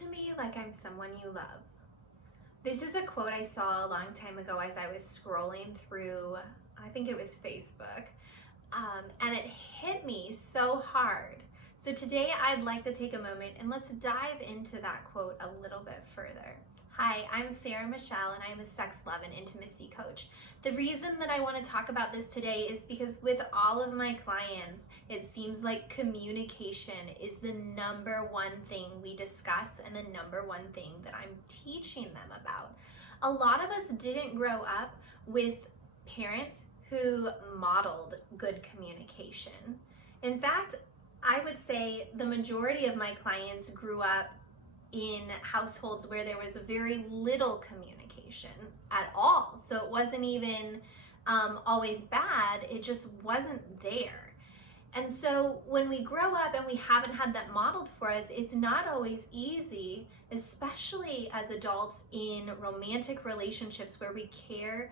to me like I'm someone you love. This is a quote I saw a long time ago as I was scrolling through, I think it was Facebook, and it hit me so hard. So today I'd like to take a moment and let's dive into that quote a little bit further. Hi, I'm Sarah Michelle and I'm a sex, love, and intimacy coach. The reason that I want to talk about this today is because with all of my clients, it seems like communication is the number one thing we discuss and the number one thing that I'm teaching them about. A lot of us didn't grow up with parents who modeled good communication. In fact, I would say the majority of my clients grew up in households where there was very little communication at all. So it wasn't even always bad, it just wasn't there. And so when we grow up and we haven't had that modeled for us, it's not always easy, especially as adults in romantic relationships where we care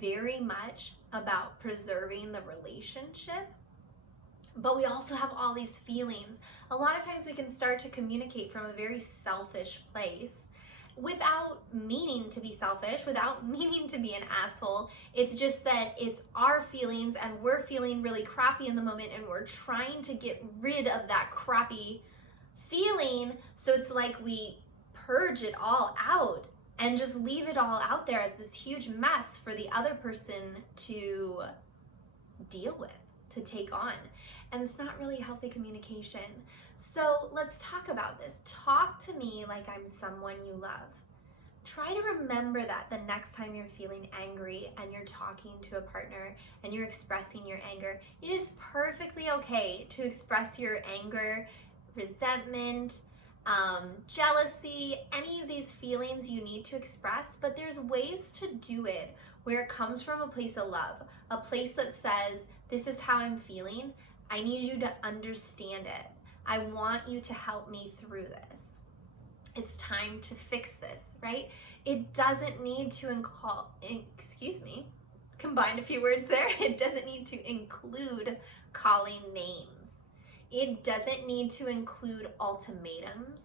very much about preserving the relationship. But we also have all these feelings. A lot of times we can start to communicate from a very selfish place without meaning to be selfish, without meaning to be an asshole. It's just that it's our feelings and we're feeling really crappy in the moment and we're trying to get rid of that crappy feeling. So it's like we purge it all out and just leave it all out there as this huge mess for the other person to deal with, to take on. And it's not really healthy communication. So let's talk about this. Talk to me like I'm someone you love. Try to remember that the next time you're feeling angry and you're talking to a partner and you're expressing your anger. It is perfectly okay to express your anger, resentment, jealousy, any of these feelings you need to express, but there's ways to do it where it comes from a place of love, a place that says, this is how I'm feeling. I need you to understand it. I want you to help me through this. It's time to fix this, right? It doesn't need to combined a few words there. It doesn't need to include calling names. It doesn't need to include ultimatums.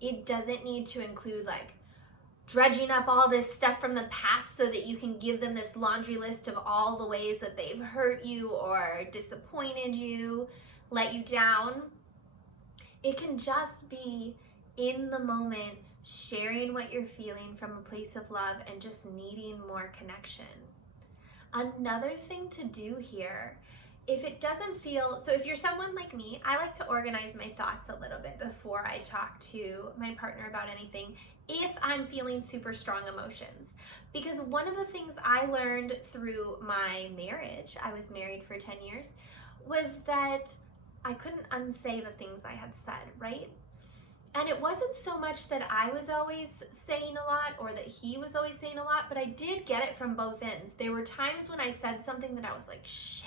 It doesn't need to include dredging up all this stuff from the past so that you can give them this laundry list of all the ways that they've hurt you or disappointed you, let you down. It can just be in the moment, sharing what you're feeling from a place of love and just needing more connection. Another thing to do here, if it doesn't feel, so if you're someone like me, I like to organize my thoughts a little bit before I talk to my partner about anything if I'm feeling super strong emotions. Because one of the things I learned through my marriage, I was married for 10 years, was that I couldn't unsay the things I had said, right? And it wasn't so much that I was always saying a lot or that he was always saying a lot, but I did get it from both ends. There were times when I said something that I was like, shit,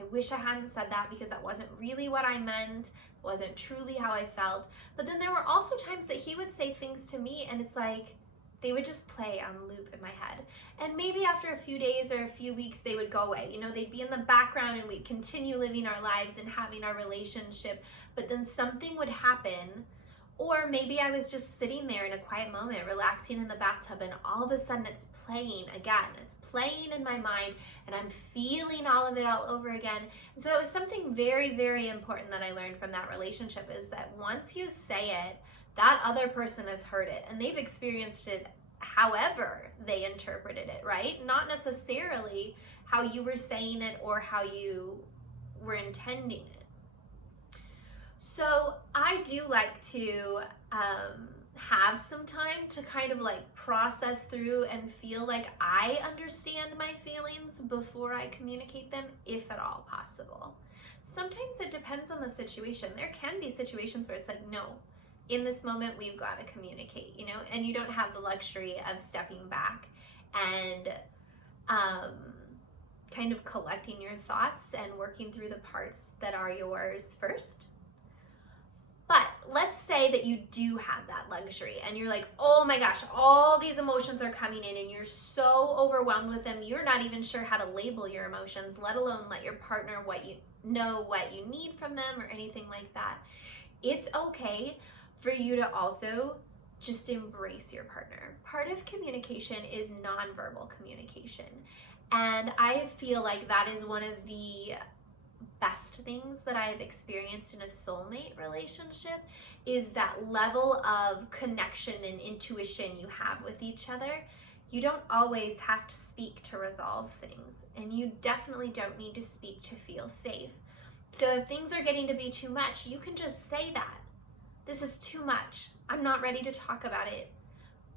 I wish I hadn't said that because that wasn't really what I meant, wasn't truly how I felt. But then there were also times that he would say things to me and it's like they would just play on loop in my head. And maybe after a few days or a few weeks, they would go away. They'd be in the background and we'd continue living our lives and having our relationship. But then something would happen, or maybe I was just sitting there in a quiet moment, relaxing in the bathtub, and all of a sudden it's playing again. It's playing in my mind and I'm feeling all of it all over again. And so it was something very, very important that I learned from that relationship is that once you say it, that other person has heard it and they've experienced it however they interpreted it, right? Not necessarily how you were saying it or how you were intending it. So I do like to have some time to kind of process through and feel like I understand my feelings before I communicate them, if at all possible. Sometimes it depends on the situation. There can be situations where it's like, no, in this moment we've got to communicate, and you don't have the luxury of stepping back and kind of collecting your thoughts and working through the parts that are yours first. But let's say that you do have that luxury and you're like, oh my gosh, all these emotions are coming in and you're so overwhelmed with them, you're not even sure how to label your emotions, let alone let your partner what you need from them or anything like that. It's okay for you to also just embrace your partner. Part of communication is nonverbal communication. And I feel like that is one of the best things that I've experienced in a soulmate relationship, is that level of connection and intuition you have with each other. You don't always have to speak to resolve things, and you definitely don't need to speak to feel safe. So if things are getting to be too much, you can just say that. This is too much. I'm not ready to talk about it,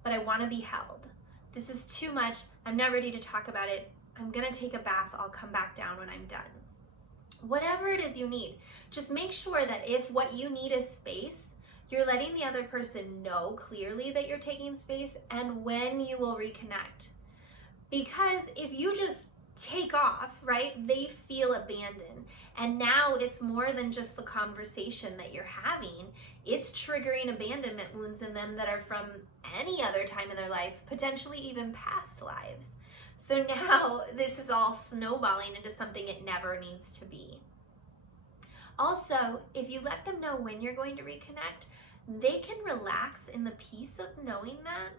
but I want to be held. This is too much. I'm not ready to talk about it. I'm going to take a bath. I'll come back down when I'm done. Whatever it is you need, just make sure that if what you need is space, you're letting the other person know clearly that you're taking space and when you will reconnect. Because if you just take off, right, they feel abandoned. And now it's more than just the conversation that you're having. It's triggering abandonment wounds in them that are from any other time in their life, potentially even past lives. So now this is all snowballing into something it never needs to be. Also, if you let them know when you're going to reconnect, they can relax in the peace of knowing that,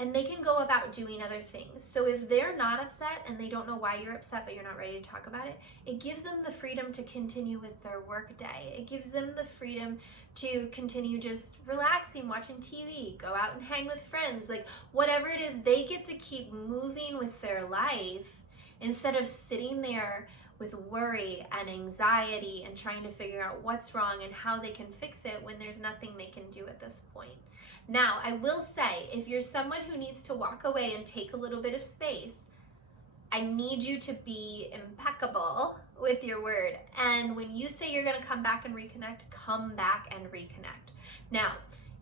and they can go about doing other things. So if they're not upset and they don't know why you're upset but you're not ready to talk about it, it gives them the freedom to continue with their work day. It gives them the freedom to continue just relaxing, watching TV, go out and hang with friends, like whatever it is, they get to keep moving with their life instead of sitting there with worry and anxiety and trying to figure out what's wrong and how they can fix it when there's nothing they can do at this point. Now, I will say, if you're someone who needs to walk away and take a little bit of space, I need you to be impeccable with your word. And when you say you're going to come back and reconnect, come back and reconnect. Now,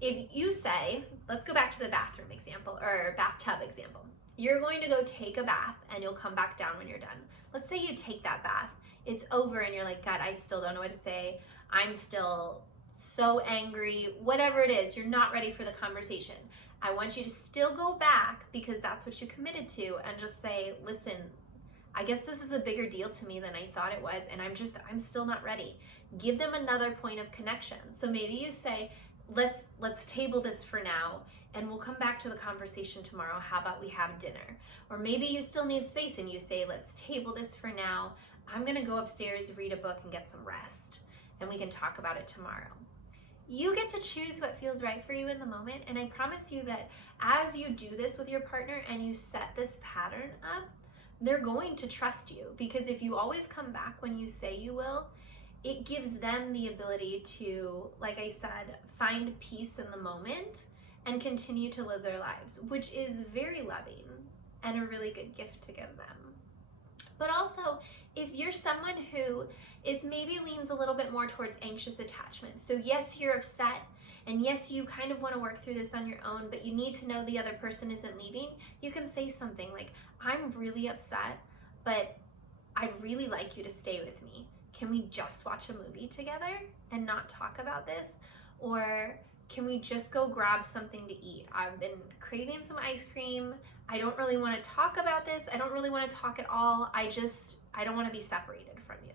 if you say, let's go back to the bathroom example or bathtub example. You're going to go take a bath and you'll come back down when you're done. Let's say you take that bath, it's over and you're like, God, I still don't know what to say. I'm still so angry, whatever it is, you're not ready for the conversation. I want you to still go back because that's what you committed to and just say, listen, I guess this is a bigger deal to me than I thought it was, and I'm still not ready. Give them another point of connection. So maybe you say, let's table this for now and we'll come back to the conversation tomorrow. How about we have dinner? Or maybe you still need space and you say, let's table this for now. I'm gonna go upstairs, read a book, and get some rest, and we can talk about it tomorrow. You get to choose what feels right for you in the moment, and I promise you that as you do this with your partner and you set this pattern up, they're going to trust you, because if you always come back when you say you will, it gives them the ability to, like I said, find peace in the moment and continue to live their lives, which is very loving and a really good gift to give them. But also, if you're someone who is maybe leans a little bit more towards anxious attachment, so yes, you're upset, and yes, you kind of want to work through this on your own, but you need to know the other person isn't leaving, you can say something like, I'm really upset, but I'd really like you to stay with me. Can we just watch a movie together and not talk about this? Or can we just go grab something to eat? I've been craving some ice cream. I don't really want to talk about this. I don't really want to talk at all. I don't want to be separated from you.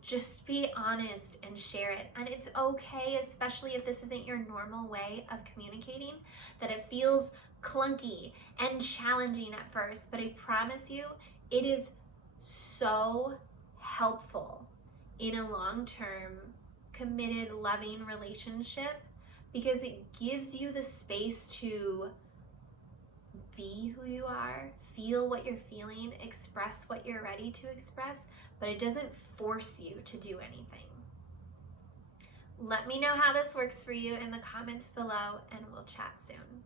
Just be honest and share it. And it's okay, especially if this isn't your normal way of communicating, that it feels clunky and challenging at first, but I promise you, it is so helpful in a long-term, committed, loving relationship, because it gives you the space to be who you are, feel what you're feeling, express what you're ready to express, but it doesn't force you to do anything. Let me know how this works for you in the comments below, and we'll chat soon.